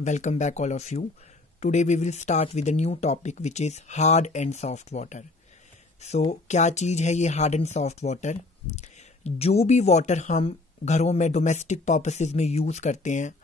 Welcome back all of you. Today we will start with a new topic which is hard and soft water. So क्या चीज़ है ये hard and soft water? जो भी water हम घरों में domestic purposes में यूज़ करते हैं,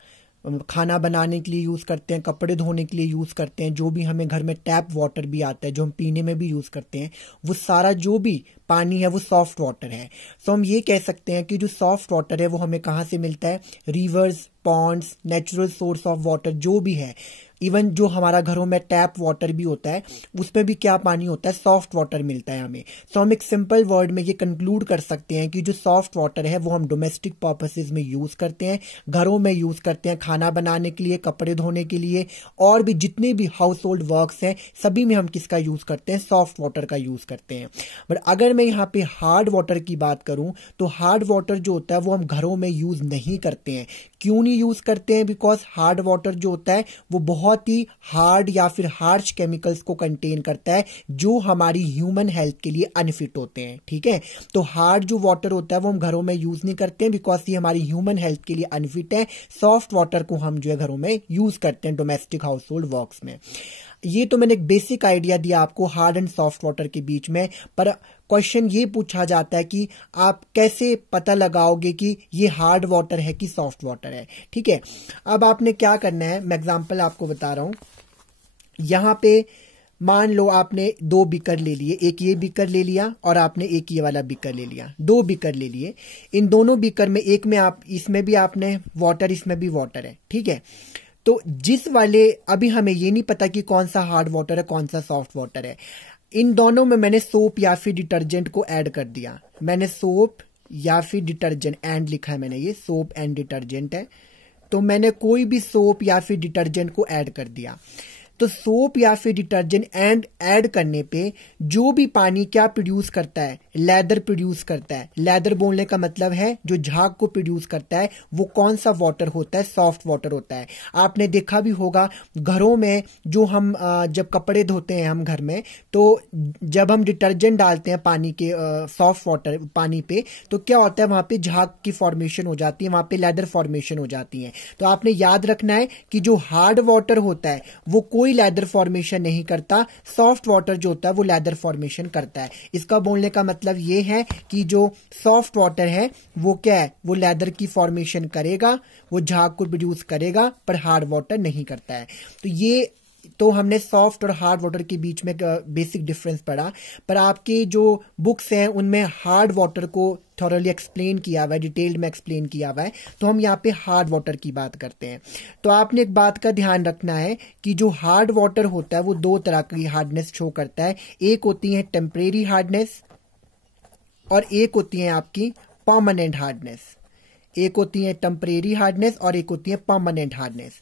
खाना बनाने के लिए यूज़ करते हैं, कपड़े धोने के लिए यूज़ करते हैं, जो भी हमें घर में टैप वाटर भी आता है जो हम पीने में भी यूज़ करते हैं, वो सारा जो भी पानी है वो सॉफ्ट वाटर है। सो हम ये कह सकते हैं कि जो सॉफ्ट वाटर है वो हमें कहाँ से मिलता है? Rivers, ponds, natural source of water जो भी है, इवन जो हमारा घरों में टैप वाटर भी होता है उसमें भी क्या पानी होता है? सॉफ्ट वाटर मिलता है हमें। सो हम एक सिंपल वर्ड में ये कंक्लूड कर सकते हैं कि जो सॉफ्ट वाटर है वो हम डोमेस्टिक पर्पसेस में यूज करते हैं, घरों में यूज करते हैं, खाना बनाने के लिए, कपड़े धोने के लिए, और भी जितने भी हाउस होल्ड वर्क्स हैं सभी में हम किसका यूज करते हैं? सॉफ्ट वाटर का यूज करते हैं। बट अगर मैं यहाँ पे हार्ड वाटर की बात करूं तो हार्ड वाटर जो होता है वो हम घरों में यूज नहीं करते हैं। क्यों नहीं यूज करते हैं? बिकॉज हार्ड वाटर जो होता है वो बहुत ही हार्ड या फिर हार्श केमिकल्स को कंटेन करता है जो हमारी ह्यूमन हेल्थ के लिए अनफिट होते हैं। ठीक है, तो हार्ड जो वाटर होता है वो हम घरों में यूज नहीं करते हैं बिकॉज ये हमारी ह्यूमन हेल्थ के लिए अनफिट है। सॉफ्ट वाटर को हम जो है घरों में यूज करते हैं डोमेस्टिक हाउस होल्ड वर्क्स में। ये तो मैंने एक बेसिक आइडिया दिया आपको हार्ड एंड सॉफ्ट वाटर के बीच में, पर क्वेश्चन ये पूछा जाता है कि आप कैसे पता लगाओगे कि ये हार्ड वाटर है कि सॉफ्ट वाटर है। ठीक है, अब आपने क्या करना है, मैं एग्जांपल आपको बता रहा हूं। यहां पे मान लो आपने दो बीकर ले लिए, एक ये बीकर ले लिया और आपने एक ये वाला बीकर ले लिया, दो बीकर ले लिए। इन दोनों बीकर में एक में आप, इसमें भी आपने वाटर, इसमें भी वाटर है। ठीक है, तो जिस वाले, अभी हमें ये नहीं पता कि कौन सा हार्ड वाटर है कौन सा सॉफ्ट वाटर है। इन दोनों में मैंने सोप या फिर डिटर्जेंट को ऐड कर दिया। मैंने सोप या फिर डिटर्जेंट एंड लिखा है, मैंने ये सोप एंड डिटर्जेंट है, तो मैंने कोई भी सोप या फिर डिटर्जेंट को ऐड कर दिया। तो सोप या फिर डिटर्जेंट एंड ऐड करने पे जो भी पानी क्या प्रोड्यूस करता है? लेदर प्रोड्यूस करता है। लेदर बोलने का मतलब है जो झाग को प्रोड्यूस करता है वो कौन सा वाटर होता है? सॉफ्ट वाटर होता है। आपने देखा भी होगा घरों में जो हम जब कपड़े धोते हैं हम घर में, तो जब हम डिटर्जेंट डालते हैं पानी के सॉफ्ट वाटर पानी पे, तो क्या होता है? वहां पे झाग की फॉर्मेशन हो जाती है, वहां पे लेदर फॉर्मेशन हो जाती है। तो आपने याद रखना है कि जो हार्ड वाटर होता है वो कोई लेदर फॉर्मेशन नहीं करता, सॉफ्ट वाटर जो होता है वो लेदर फॉर्मेशन करता है। इसका बोलने का मतलब ये है कि जो सॉफ्ट वाटर है वो क्या है? वो लेदर की फॉर्मेशन करेगा, वो झाग को प्रोड्यूस करेगा, पर हार्ड वाटर नहीं करता है। तो ये तो हमने सॉफ्ट और हार्ड वाटर के बीच में बेसिक डिफरेंस पढ़ा, पर आपके जो बुक्स हैं उनमें हार्ड वाटर को थॉरली एक्सप्लेन किया हुआ है, डिटेल्ड में एक्सप्लेन किया हुआ है, तो हम यहाँ पे हार्ड वाटर की बात करते हैं। तो आपने एक बात का ध्यान रखना है कि जो हार्ड वाटर होता है वो दो तरह की हार्डनेस शो करता है। एक होती है टेम्परेरी हार्डनेस और एक होती है आपकी परमानेंट हार्डनेस। एक होती है टेम्परेरी हार्डनेस और एक होती है परमानेंट हार्डनेस।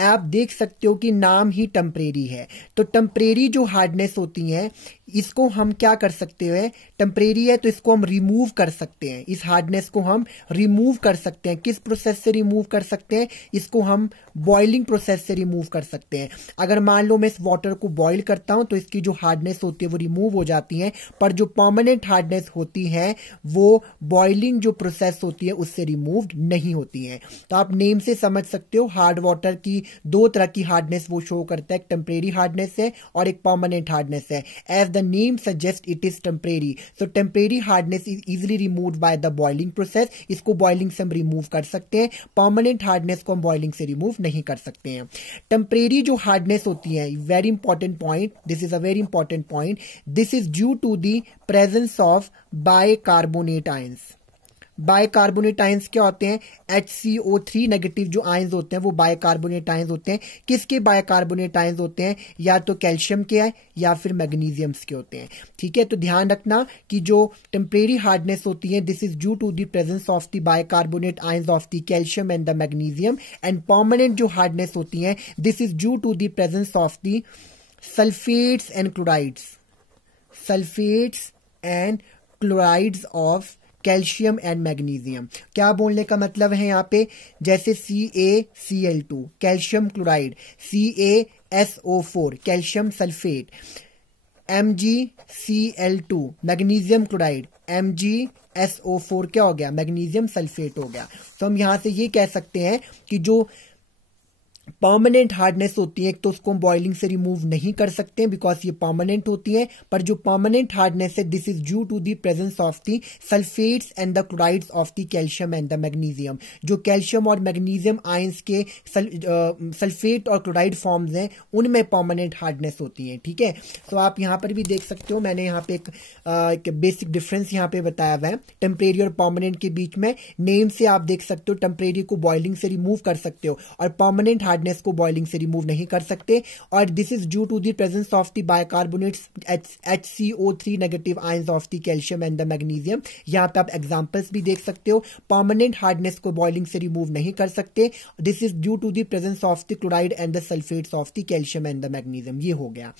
आप देख सकते हो कि नाम ही टेम्परेरी है, तो टेम्परेरी जो हार्डनेस होती है इसको हम क्या कर सकते हैं? टेम्परेरी है तो इसको हम रिमूव कर सकते हैं, इस हार्डनेस को हम रिमूव कर सकते हैं। किस प्रोसेस से रिमूव कर सकते हैं? इसको हम बॉइलिंग प्रोसेस से रिमूव कर सकते हैं। अगर मान लो मैं इस वाटर को बॉइल करता हूं तो इसकी जो हार्डनेस होती है वो रिमूव हो जाती है, पर जो परमानेंट हार्डनेस होती है वो बॉइलिंग जो प्रोसेस होती है उससे रिमूव नहीं होती है। तो आप नेम से समझ सकते हो हार्ड वाटर की दो तरह की हार्डनेस वो शो करता है, एक टेम्परेरी हार्डनेस है और एक परमानेंट हार्डनेस है। As the name suggest it is temporary, so temporary hardness is easily removed by the boiling process, इसको बॉइलिंग से हम रिमूव कर सकते हैं। परमानेंट हार्डनेस को हम बॉइलिंग से रिमूव नहीं कर सकते हैं। टेम्परेरी जो हार्डनेस होती है, very important point, this is a very important point, this is due to the presence of bicarbonate ions. Bicarbonate ions क्या होते हैं? HCO3 नेगेटिव जो आयंस होते हैं वो बाइकार्बोनेट आयंस होते हैं। किसके बाइकार्बोनेट आयंस होते हैं? या तो कैल्शियम के है या फिर मैग्नीशियम्स के होते हैं। ठीक है, तो ध्यान रखना कि जो टेम्परेरी हार्डनेस होती है this is due to the presence of the bicarbonate ions of the calcium and the magnesium, and permanent जो हार्डनेस होती है this is due to the presence of the sulphates and chlorides, sulphates and chlorides of calcium and magnesium. क्या बोलने का मतलब है यहाँ पे? जैसे CaCl2 calcium chloride, CaSO4 calcium sulphate, MgCl2 magnesium chloride, MgSO4 क्या हो गया? मैग्नीशियम सल्फेट हो गया। तो हम यहां से ये कह सकते हैं कि जो परमानेंट हार्डनेस होती है, एक तो उसको हम बॉइलिंग से रिमूव नहीं कर सकते हैं बिकॉज ये परमानेंट होती है, पर जो परमानेंट हार्डनेस है this is due to the presence of the sulphates and the chlorides of the calcium and the magnesium. जो कैल्शियम और मैग्नीशियम आयंस के सल्फेट और क्लोराइड फॉर्म्स हैं उनमें परमानेंट हार्डनेस होती है। ठीक है, तो आप यहां पर भी देख सकते हो, मैंने यहाँ पे एक बेसिक डिफरेंस यहाँ पे बताया हुआ है टेम्परेरी और परमानेंट के बीच में। नेम से आप देख सकते हो टेम्परेरी को बॉइलिंग से रिमूव कर सकते हो और परमानेंट हार्डनेस को बॉइलिंग से रिमूव नहीं कर सकते, और this is due to the presence of the bicarbonates HCO3 negative ions of the calcium and the magnesium. यहां पे आप एग्जांपल्स भी देख सकते हो। परमानेंट हार्डनेस को बॉइलिंग से रिमूव नहीं कर सकते, this is due to the presence of the chloride and the sulphates of the calcium and the magnesium. ये हो गया।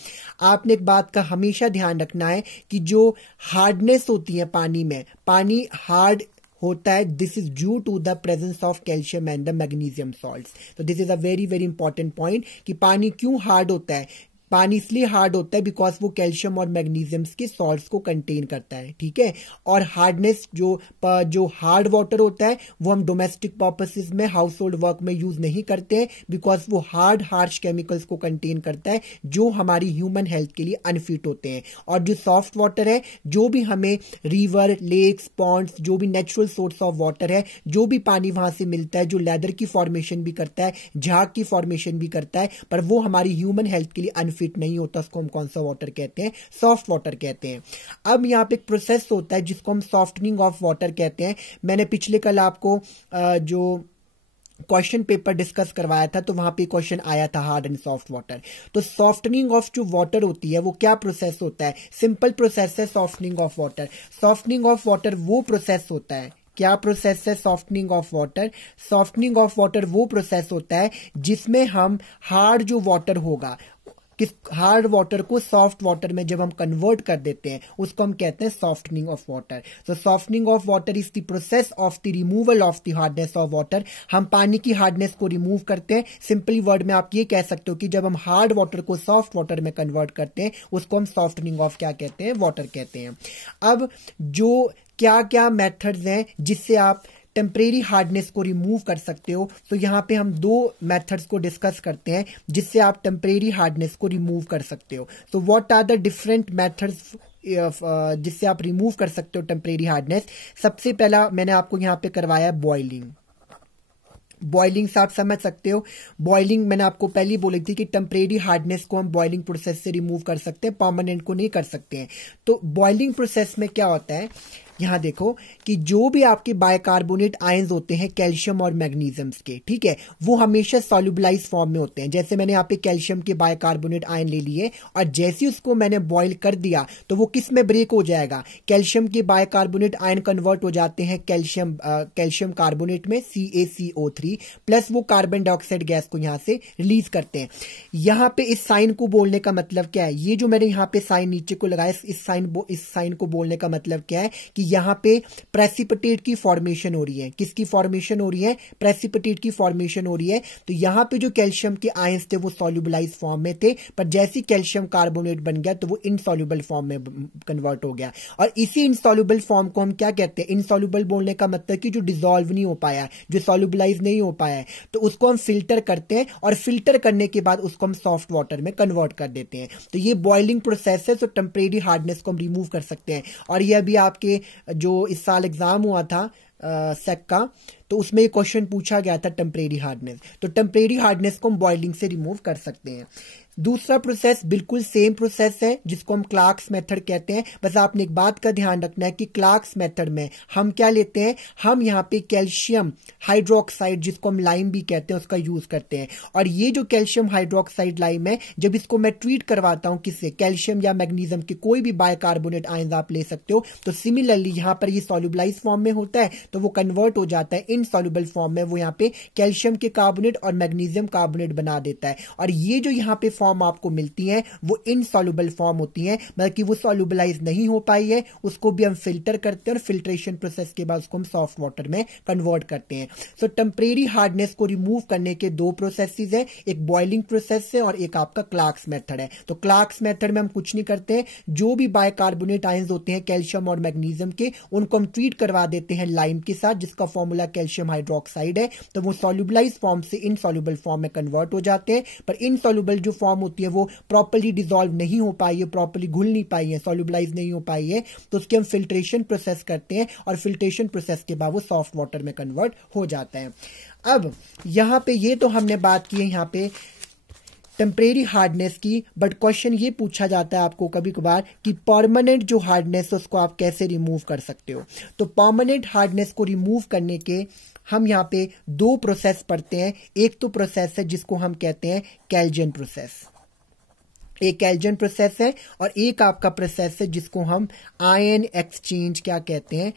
आपने एक बात का हमेशा ध्यान रखना है कि जो हार्डनेस होती है पानी में, पानी हार्ड होता है, this is due to the presence of calcium and the magnesium salts. तो this is a very very important point कि पानी क्यों हार्ड होता है। पानी इसलिए हार्ड होता है बिकॉज वो कैल्शियम और मैग्नीशियम्स के सॉल्ट्स को कंटेन करता है। ठीक है, और हार्डनेस जो हार्ड वाटर होता है वो हम डोमेस्टिक पर्पसेस में, हाउस होल्ड वर्क में यूज नहीं करते हैं बिकॉज वो हार्श केमिकल्स को कंटेन करता है जो हमारी ह्यूमन हेल्थ के लिए अनफिट होते हैं। और जो सॉफ्ट वाटर है, जो भी हमें रिवर, लेक्स, पॉन्ड्स, जो भी नेचुरल सोर्स ऑफ वाटर है, जो भी पानी वहां से मिलता है, जो लेदर की फॉर्मेशन भी करता है, झाग की फॉर्मेशन भी करता है, पर वो हमारी ह्यूमन हेल्थ के लिए अनफिट नहीं होता, उसको हम कौन सा वाटर कहते हैं? सॉफ्ट वाटर कहते हैं। अब यहां पे एक प्रोसेस होता है जिसको हम सॉफ्टनिंग ऑफ वाटर कहते हैं। मैंने पिछले कल आपको जो क्वेश्चन पेपर डिस्कस करवाया था तो वहां पे क्वेश्चन आया था हार्ड एंड सॉफ्ट वाटर। तो सॉफ्टनिंग ऑफ जो वाटर होती है वो क्या प्रोसेस होता है? सिंपल प्रोसेस है softening of water. Softening of water वो प्रोसेस होता है, क्या प्रोसेस है softening of water? Softening of water वो प्रोसेस होता है जिसमें हम हार्ड जो वाटर होगा, किस हार्ड वाटर को सॉफ्ट वाटर में जब हम कन्वर्ट कर देते हैं उसको हम कहते हैं softening of water. So softening of water is the process of the removal of the hardness of water. हम पानी की हार्डनेस को रिमूव करते हैं। सिंपली वर्ड में आप ये कह सकते हो कि जब हम हार्ड वाटर को सॉफ्ट वाटर में कन्वर्ट करते हैं उसको हम सॉफ्टनिंग ऑफ क्या कहते हैं? वाटर कहते हैं। अब जो क्या क्या मेथड्स हैं जिससे आप टेम्परेरी हार्डनेस को रिमूव कर सकते हो, तो यहां पे हम दो मेथड्स को डिस्कस करते हैं जिससे आप टेम्परेरी हार्डनेस को रिमूव कर सकते हो। तो what are the different methods जिससे आप रिमूव कर सकते हो टेम्परेरी हार्डनेस? सबसे पहला मैंने आपको यहां पे करवाया बॉइलिंग। बॉइलिंग से आप समझ सकते हो, बॉइलिंग मैंने आपको पहले ही बोली थी कि टेम्परेरी हार्डनेस को हम बॉइलिंग प्रोसेस से रिमूव कर सकते हैं, परमानेंट को नहीं कर सकते हैं। तो बॉइलिंग प्रोसेस में क्या होता है, यहां देखो कि जो भी आपके बाइकार्बोनेट आयंस होते हैं कैल्शियम और मैग्नीशियम्स के, ठीक है, वो हमेशा सॉल्युबलाइज फॉर्म में होते हैं। जैसे मैंने यहाँ पे कैल्शियम के बाइकार्बोनेट आयन ले लिए और जैसे उसको मैंने बॉईल कर दिया तो वो किस में ब्रेक हो जाएगा? कैल्शियम के बाइकार्बोनेट आयन कन्वर्ट हो जाते हैं कैल्शियम कार्बोनेट में CaCO3 प्लस वो कार्बन डाइऑक्साइड गैस को यहां से रिलीज करते हैं। यहां पे इस साइन को बोलने का मतलब क्या है? ये जो मैंने यहाँ पे साइन नीचे को लगाया, इस साइन को बोलने का मतलब क्या है कि यहां पे प्रेसिपिटेट की फॉर्मेशन हो रही है। किसकी फॉर्मेशन हो रही है? प्रेसिपिटेट की फॉर्मेशन हो रही है। तो यहां पे जो कैल्शियम के आयंस थे वो सॉल्युबलाइज फॉर्म में थे, पर जैसे कैल्शियम कार्बोनेट बन गया तो वो इनसॉल्युबल फॉर्म में कन्वर्ट हो गया। और इसी इनसॉल्युबल फॉर्म को हम क्या कहते हैं? इनसॉल्युबल बोलने का मतलब कि जो डिसॉल्व नहीं हो पाया, जो सॉल्युबलाइज नहीं हो पाया है, तो उसको हम फिल्टर करते हैं और फिल्टर करने के बाद उसको हम सॉफ्ट वाटर में कन्वर्ट कर देते हैं। तो ये बॉइलिंग प्रोसेस है। तो टेम्परेरी हार्डनेस को हम रिमूव कर सकते हैं। और ये अभी आपके जो इस साल एग्जाम हुआ था सेक का, तो उसमें एक क्वेश्चन पूछा गया था टेम्परेरी हार्डनेस। तो टेम्परेरी हार्डनेस को हम बॉइलिंग से रिमूव कर सकते हैं। दूसरा प्रोसेस बिल्कुल सेम प्रोसेस है जिसको हम क्लार्क्स मेथड कहते हैं। बस आपने एक बात का ध्यान रखना है कि क्लार्क्स मेथड में हम क्या लेते हैं? हम यहाँ पे कैल्शियम हाइड्रोक्साइड, जिसको हम लाइम भी कहते हैं, उसका यूज करते हैं। और ये जो कैल्शियम हाइड्रोक्साइड लाइम है, जब इसको मैं ट्रीट करवाता हूं किससे? कैल्शियम या मैग्नीशियम के कोई भी बाइकार्बोनेट आयंस आप ले सकते हो। तो सिमिलरली यहाँ पर ये सॉल्युबलाइज फॉर्म में होता है तो वो कन्वर्ट हो जाता है इनसॉल्युबल फॉर्म में। वो यहाँ पे कैल्शियम के कार्बोनेट और मैग्नीशियम कार्बोनेट बना देता है। और ये जो यहाँ पे फॉर्म आपको मिलती है वो इनसॉल्युबल फॉर्म होती है, मतलब कि वो सॉल्युबलाइज नहीं हो पाई है। उसको भी हम फिल्टर करते हैं और फिल्ट्रेशन प्रोसेस के बाद उसको हम सॉफ्ट वाटर में कन्वर्ट करते हैं। सो टेम्परेरी हार्डनेस को रिमूव करने के दो प्रोसेसेस है, एक बॉइलिंग प्रोसेस है और एक आपका क्लार्क्स मेथड है। तो क्लार्क्स मेथड में हम कुछ नहीं करते हैं, जो भी बाइकार्बोनेट आयंस होते हैं कैल्शियम और मैग्नीशियम के, उनको हम ट्रीट करवा देते हैं लाइम के साथ, जिसका फॉर्मूला कैल्शियम कैल्शियम हाइड्रोक्साइड है तो वो सॉल्युबलाइज फॉर्म से इनसॉल्युबल फॉर्म में कन्वर्ट हो जाते हैं, पर इनसॉल्युबल जो फॉर्म होती है वो प्रॉपर्ली डिसॉल्व नहीं हो पाई है, प्रॉपर्ली घुल नहीं पाई है, सॉल्युबलाइज नहीं हो पाई है, तो उसकी हम फिल्ट्रेशन प्रोसेस करते हैं और फिल्ट्रेशन प्रोसेस के बाद वो सॉफ्ट वाटर में कन्वर्ट हो जाता है। अब यहां पे ये तो हमने बात की है यहां पे टेम्परेरी हार्डनेस की, बट क्वेश्चन ये पूछा जाता है आपको कभी कभार कि परमानेंट जो हार्डनेस है उसको आप कैसे रिमूव कर सकते हो। तो परमानेंट हार्डनेस को रिमूव करने के हम यहाँ पे दो प्रोसेस पढ़ते हैं। एक तो प्रोसेस है जिसको हम कहते हैं केल्जन प्रोसेस, एक केल्जन प्रोसेस है, और एक आपका प्रोसेस है जिसको हम आयन एक्सचेंज क्या कहते हैं,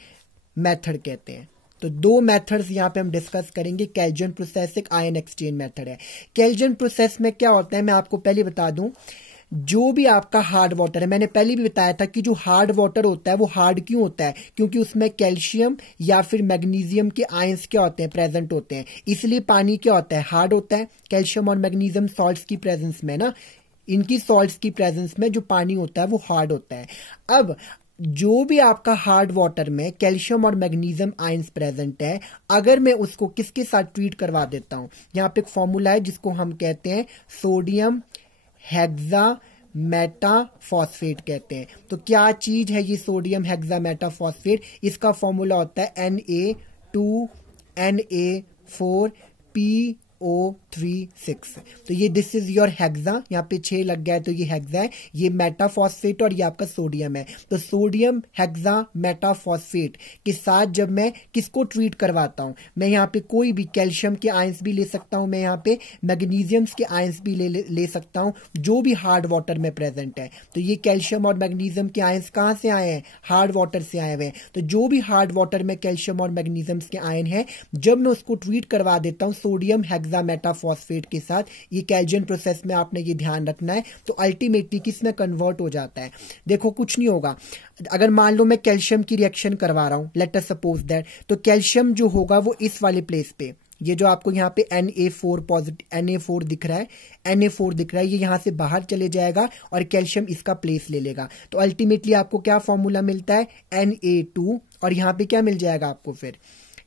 मेथड कहते हैं। तो दो मेथड्स यहां पे हम डिस्कस करेंगे, केल्जन प्रोसेस एक आयन एक्सचेंज मेथड है। केल्जन प्रोसेस में क्या होता है मैं आपको पहले बता दूं, जो भी आपका हार्ड वाटर है, मैंने पहले भी बताया था कि जो हार्ड वाटर होता है वो हार्ड क्यों होता है, क्योंकि उसमें कैल्शियम या फिर मैग्नीशियम के आयंस क्या होते हैं, प्रेजेंट होते हैं, इसलिए पानी क्या होता है, हार्ड होता है। कैल्शियम और मैग्नीशियम सॉल्ट्स की प्रेजेंस में ना, इनकी सॉल्ट्स की प्रेजेंस में जो पानी होता है वो हार्ड होता है। अब जो भी आपका हार्ड वाटर में कैल्शियम और मैग्नीशियम आयंस प्रेजेंट है, अगर मैं उसको किसके साथ ट्रीट करवा देता हूं, यहां पे एक फॉर्मूला है जिसको हम कहते हैं सोडियम हेक्सा मेटाफॉस्फेट कहते हैं। तो क्या चीज है ये सोडियम हेक्सा मेटाफॉस्फेट, इसका फॉर्मूला होता है Na2Na4PO36। तो ये दिस इज योर हेक्सा, यहाँ पे 6 लग गया है तो ये हेक्सा है, ये मेटाफॉस्फेट और ये आपका सोडियम है। तो सोडियम हेक्सा मेटाफॉस्फेट के साथ जब मैं किसको ट्रीट करवाता हूं, मैं यहाँ पे कोई भी कैल्शियम के आयंस भी ले सकता हूं, मैं यहाँ पे मैग्नीशियम्स के आयंस भी ले सकता हूं जो भी हार्ड वाटर में प्रेजेंट है। तो ये कैल्शियम और मैग्नीशियम के आयंस कहां से आए हैं, हार्ड वाटर से आए हुए हैं। तो जो भी हार्ड वाटर में कैल्शियम और मैग्नीशियम के आयन है, जब मैं उसको ट्रीट करवा देता हूं सोडियम हेक्सा मेटाफॉस्फेट के साथ, ये केल्जन प्रोसेस में आपने ये ध्यान रखना है, तो अल्टीमेटली किस में कन्वर्ट हो जाता है। देखो कुछ नहीं होगा, अगर मान लो मैं कैल्शियम की रिएक्शन करवा रहा हूं, लेट अस सपोज दैट, तो कैल्शियम जो होगा वो इस वाले प्लेस पे, ये जो आपको यहाँ पे Na4 पॉजिटिव Na4 दिख रहा है, Na4 दिख रहा है, ये यहाँ से बाहर चले जाएगा और कैल्शियम इसका प्लेस ले लेगा। तो अल्टीमेटली आपको क्या फॉर्मूला मिलता है, Na2, और यहाँ पे क्या मिल जाएगा आपको फिर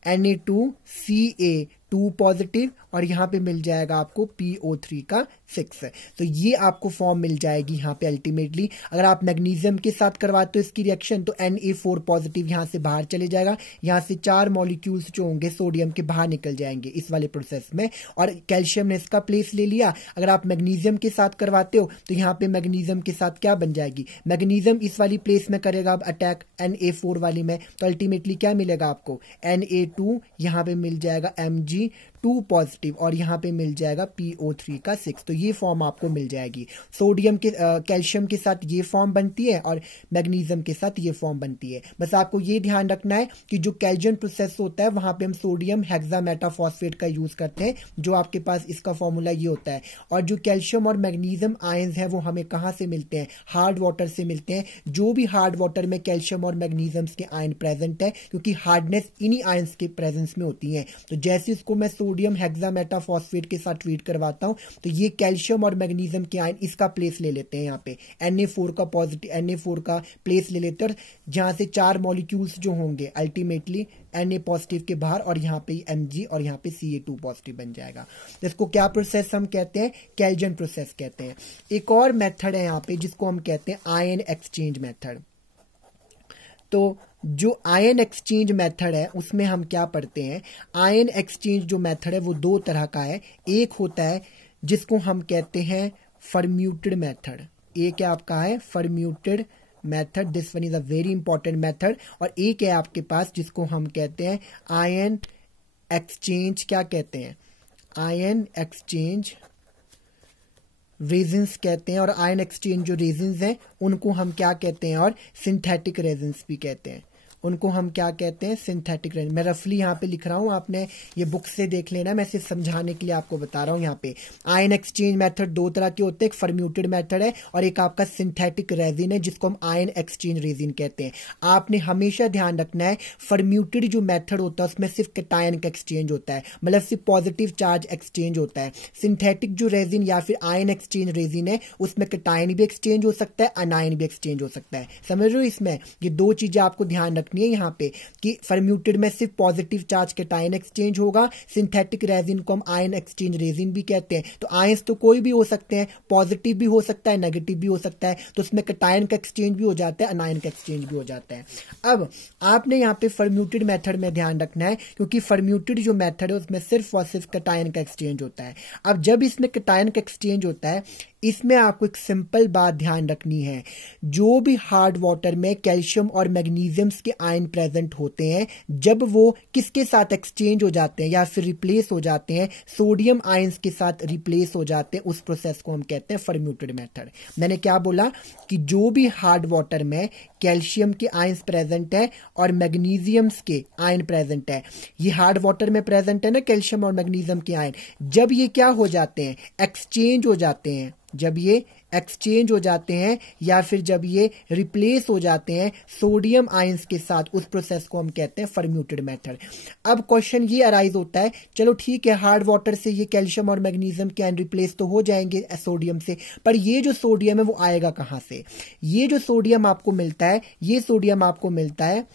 Na2Ca2 पॉजिटिव, और यहाँ पे मिल जाएगा आपको PO3 का 6। तो ये आपको फॉर्म मिल जाएगी यहाँ पे अल्टीमेटली। अगर आप मैग्नीशियम के साथ करवाते हो इसकी रिएक्शन, तो Na4 पॉजिटिव यहाँ से बाहर चले जाएगा, यहाँ से 4 मॉलिक्यूल्स जो होंगे सोडियम के बाहर निकल जाएंगे इस वाले प्रोसेस में, और कैल्शियम ने इसका प्लेस ले लिया। अगर आप मैग्नीशियम के साथ करवाते हो तो यहाँ पे मैग्नीशियम के साथ क्या बन जाएगी, मैग्नीशियम इस वाली प्लेस में करेगा अब अटैक Na4 वाली में, तो अल्टीमेटली क्या मिलेगा आपको, Na2, यहाँ पे मिल जाएगा Mg2 पॉजिटिव, और यहाँ पे मिल जाएगा PO3 का 6। तो ये फॉर्म आपको मिल जाएगी। सोडियम के कैल्शियम के साथ ये फॉर्म बनती है और मैग्नीशियम के साथ ये फॉर्म बनती है। बस आपको ये ध्यान रखना है कि जो केल्जन प्रोसेस होता है वहां पे हम सोडियम हेक्सा मेटाफॉस्फेट का यूज करते हैं, जो आपके पास इसका फॉर्मूला ये होता है। और जो कैल्शियम और मैग्नीशियम आयंस है वो हमें कहां से मिलते हैं, हार्ड वाटर से मिलते हैं। जो भी हार्ड वाटर में कैल्शियम और मैग्नीशियम के आयन प्रेजेंट है, क्योंकि हार्डनेस इन्हीं आयंस के प्रेजेंस में होती है। तो जैसे इसको मैं सोडियम हेक्सा मेटाफॉस्फेट के साथ ट्रीट करवाता हूं, तो ये कैल्शियम और मैग्नीशियम के आयन इसका प्लेस ले लेते हैं, यहाँ पे Na4 का पॉजिटिव, Na4 का प्लेस ले लेते हैं, जहां से 4 मॉलिक्यूल्स जो होंगे अल्टीमेटली Na पॉजिटिव के बाहर, और यहाँ पे Mg और यहाँ पे Ca2 पॉजिटिव बन जाएगा। इसको क्या प्रोसेस हम कहते हैं, केल्जन प्रोसेस कहते हैं। एक और मेथड है यहाँ पे जिसको हम कहते हैं आयन एक्सचेंज मेथड। तो जो आयन एक्सचेंज मेथड है उसमें हम क्या पढ़ते हैं, आयन एक्सचेंज जो मेथड है वो 2 तरह का है। एक होता है जिसको हम कहते हैं फॉर्म्यूटेड मेथड, एक आपका है permutit method, this one is a very important method. और एक है आपके पास जिसको हम कहते हैं आयन एक्सचेंज, क्या कहते हैं, आयन एक्सचेंज रेजिन्स कहते हैं। और आयन एक्सचेंज जो रेजिन्स हैं उनको हम क्या कहते हैं, और सिंथेटिक रेजिन्स भी कहते हैं, उनको हम क्या कहते हैं, सिंथेटिक रेजिन। मैं रफली यहाँ पे लिख रहा हूँ, आपने ये बुक से देख लेना, मैं सिर्फ समझाने के लिए आपको बता रहा हूँ। यहाँ पे आयन एक्सचेंज मेथड 2 तरह के होते हैं, एक फॉर्म्यूटेड मेथड है और एक आपका सिंथेटिक रेजिन है जिसको हम आयन एक्सचेंज रेजिन कहते हैं। आपने हमेशा ध्यान रखना है फॉर्म्यूटेड जो मेथड होता है उसमें सिर्फ कैटायन का एक्सचेंज होता है, मतलब सिर्फ पॉजिटिव चार्ज एक्सचेंज होता है। सिंथेटिक जो रेजिन या फिर आयन एक्सचेंज रेजिन है उसमें कैटायन भी एक्सचेंज हो सकता है, अनायन भी एक्सचेंज हो सकता है। समझ रहे हो, इसमें ये 2 चीजें आपको ध्यान रखनी है यहाँ पे कि फर्म्यूटेड में सिर्फ पॉजिटिव चार्ज कैटायन एक्सचेंज होगा। सिंथेटिक रेजिन को हम आयन एक्सचेंज रेजिन भी कहते हैं। तो आयंस तो कोई भी हो सकते हैं, पॉजिटिव भी हो सकता है, नेगेटिव भी हो सकता है, तो उसमें कैटायन का एक्सचेंज भी हो जाता है, अनायन का एक्सचेंज भी हो जाता है। अब आपने यहाँ पे फर्म्यूटेड मेथड में ध्यान रखना है, क्योंकि फर्म्यूटेड जो मेथड है उसमें सिर्फ और सिर्फ कैटायन का एक्सचेंज होता है। अब जब इसमें कैटायन का एक्सचेंज होता है, इसमें आपको एक सिंपल बात ध्यान रखनी है, जो भी हार्ड वाटर में कैल्शियम और मैग्नीशियम्स के आयन प्रेजेंट होते हैं, जब वो किसके साथ एक्सचेंज हो जाते हैं या फिर रिप्लेस हो जाते हैं, सोडियम आयंस के साथ रिप्लेस हो जाते हैं, उस प्रोसेस को हम कहते हैं फर्म्यूटेड मेथड। मैंने क्या बोला कि जो भी हार्ड वाटर में कैल्शियम के आयंस प्रेजेंट है और मैग्नीशियम्स के आयन प्रेजेंट है, ये हार्ड वाटर में प्रेजेंट है ना कैल्शियम और मैग्नीशियम के आयन, जब ये क्या हो जाते हैं, एक्सचेंज हो जाते हैं, जब ये एक्सचेंज हो जाते हैं या फिर जब ये रिप्लेस हो जाते हैं सोडियम आयंस के साथ, उस प्रोसेस को हम कहते हैं फर्म्यूटेड मेथड। अब क्वेश्चन ये अराइज होता है, चलो ठीक है हार्ड वाटर से ये कैल्शियम और मैग्नीशियम के आयन रिप्लेस तो हो जाएंगे सोडियम से, पर ये जो सोडियम है वो आएगा कहां से? ये जो सोडियम आपको मिलता है, ये सोडियम आपको मिलता है